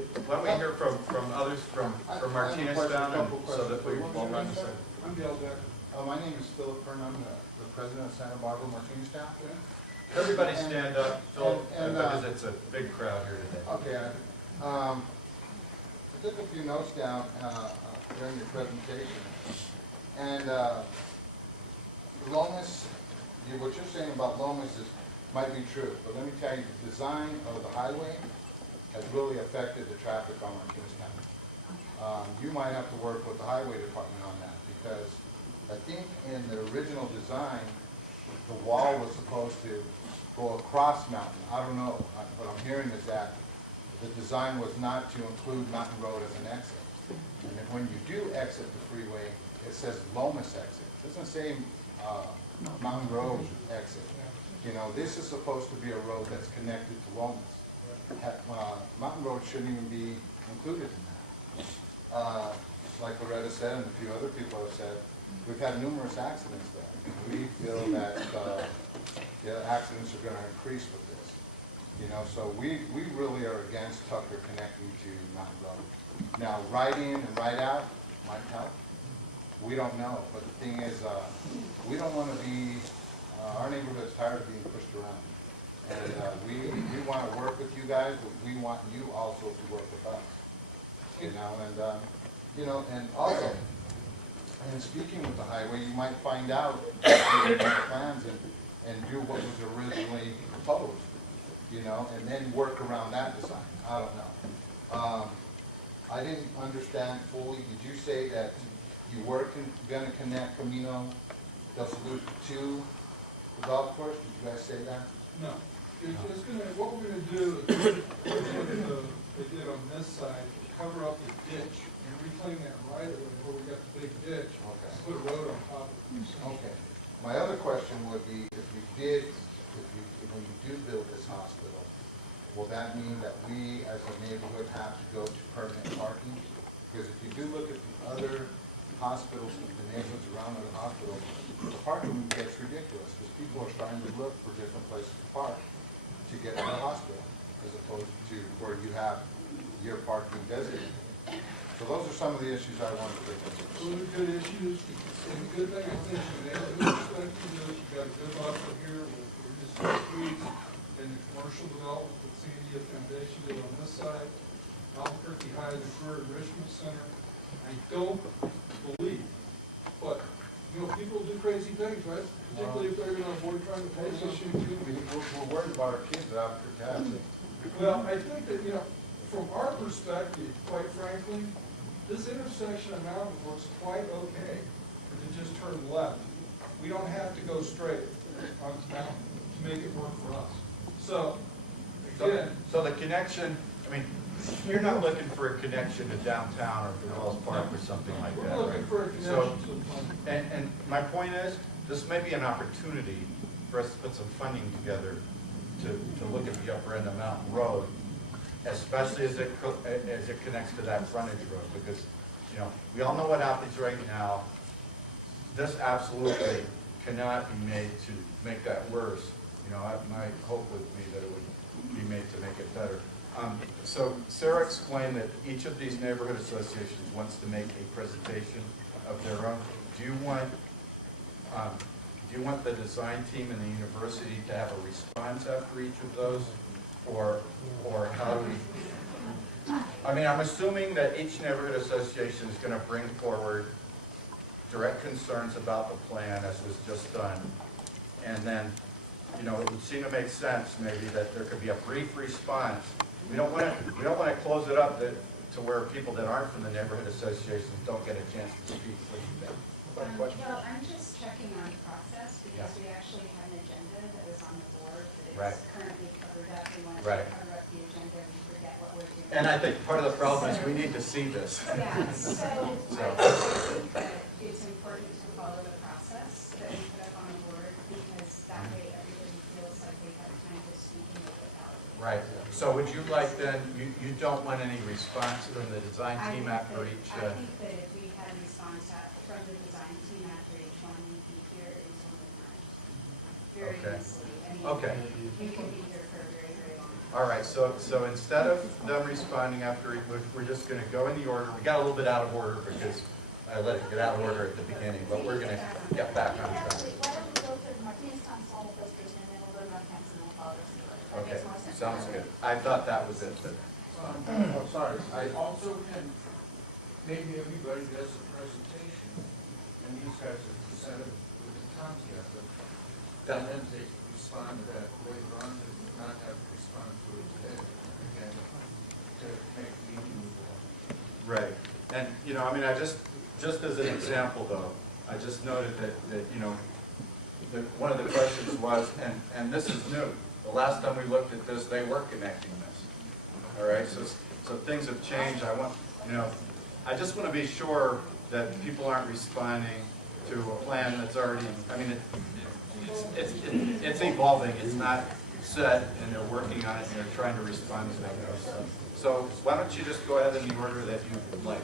Why don't we hear from others from Martineztown, so that we won't run the same. I'm Yale, Dekker. My name is Hern. I'm the president of Santa Barbara Martineztown. Everybody stand up, Phil, because it's a big crowd here today. Okay. I took a few notes down during your presentation. And Lomas, what you're saying about Lomas might be true, but let me tell you, the design of the highway has really affected the traffic on Martineztown. You might have to work with the highway department on that, because I think in the original design, the wall was supposed to go across Mountain. I don't know. What I'm hearing is that the design was not to include Mountain Road as an exit. And then when you do exit the freeway, it says Lomas exit. It doesn't say Mountain Road exit. You know, this is supposed to be a road that's connected to Lomas. Mountain Road shouldn't even be included in that. Like Loretta said, and a few other people have said, we've had numerous accidents there. We feel that the accidents are going to increase with this. You know, so we really are against Tucker connecting to Mountain Road. Now, right in and right out might help. We don't know, but the thing is, we don't want to be. Our neighborhood's tired of being pushed around, and we want to work with you guys, but we want you also to work with us. You know, and you know, and also, and speaking with the highway, you might find out plans and do what was originally proposed. You know, and then work around that design. I don't know. I didn't understand fully. Did you say that you were going to connect Camino de Salud to the golf course? Did you guys say that? No. It's gonna, what we're going to do is what they did on this side, cover up the ditch and reclaim that right of way where we got the big ditch. Okay. Put a road on top of it. Okay. My other question would be, when you do build this hospital, will that mean that we as a neighborhood have to go to permanent parking? Because if you do look at the other hospitals, the neighborhoods around other hospitals, the parking gets ridiculous because people are starting to look for different places to park to get to the hospital, as opposed to where you have your parking designated. So those are some of the issues I wanted to bring up. Those are good issues, and the good thing I think, with respect to this, you've got a good buffer here with the streets and the commercial development with Sandia Foundation did on this side, Albuquerque High, the Career Enrichment Center. I don't believe, but you know, people do crazy things, right? Particularly if they're going to avoid trying to pay something. We're worried about our kids out there. Well, I think that, you know, from our perspective, quite frankly, this intersection of Mountain looks quite okay to just turn left. We don't have to go straight onto Mountain to make it work for us. So, again. So the connection, I mean, you're not looking for a connection to downtown or Wells Park or something like that, We're looking for a connection. So, and my point is, this may be an opportunity for us to put some funding together to look at the upper end of Mountain Road, especially as it connects to that frontage road, because, you know, we all know what happens right now. This absolutely cannot be made to make that worse. You know, my hope would be that it would be made to make it better. So Sarah explained that each of these neighborhood associations wants to make a presentation of their own. Do you want the design team and the university to have a response after each of those, or how do we? I mean, I'm assuming that each neighborhood association is going to bring forward direct concerns about the plan, as was just done, and then, you know, it would seem to make sense maybe that there could be a brief response. We don't want to close it up to where people that aren't from the neighborhood associations don't get a chance to speak. What do you think? Well, I'm just checking on process because we actually had an agenda that was on the board that is currently covered up. We want to cover up the agenda and forget what we're doing. And I think part of the problem is we need to see this. Yeah, so I think that it's important to follow the process that we put up on the board, because that way everybody feels like they have time to speak and make it valid. Right. So would you like then, you don't want any response from the design team after each? I think that if we had a response from the design team after each one, we'd be here until midnight. Very easily. I mean, we could be here for a very, very long time. All right, so instead of them responding after, we're just gonna go in the order. We got a little bit out of order because I let it get out of order at the beginning, but we're gonna get back on track. Why don't we go to Martineztown Neighborhood Assn and then we'll go to Northampton and follow this order. That Okay, makes more sense. sounds good. I thought that was it, but, I'm sorry, I also can, maybe everybody does a presentation, and these guys are presented with the concept, and then they respond to that later on, and not have to respond to it today, again, to make the meeting move along. right. And, you know, I mean, just as an example though, I just noted that you know, one of the questions was, and this is new, the last time we looked at this, they were connecting this. All right, so things have changed. I just want to be sure that people aren't responding to a plan that's already, I mean, it's evolving, it's not set, and they're working on it, and they're trying to respond to things. So why don't you just go ahead in the order that you like.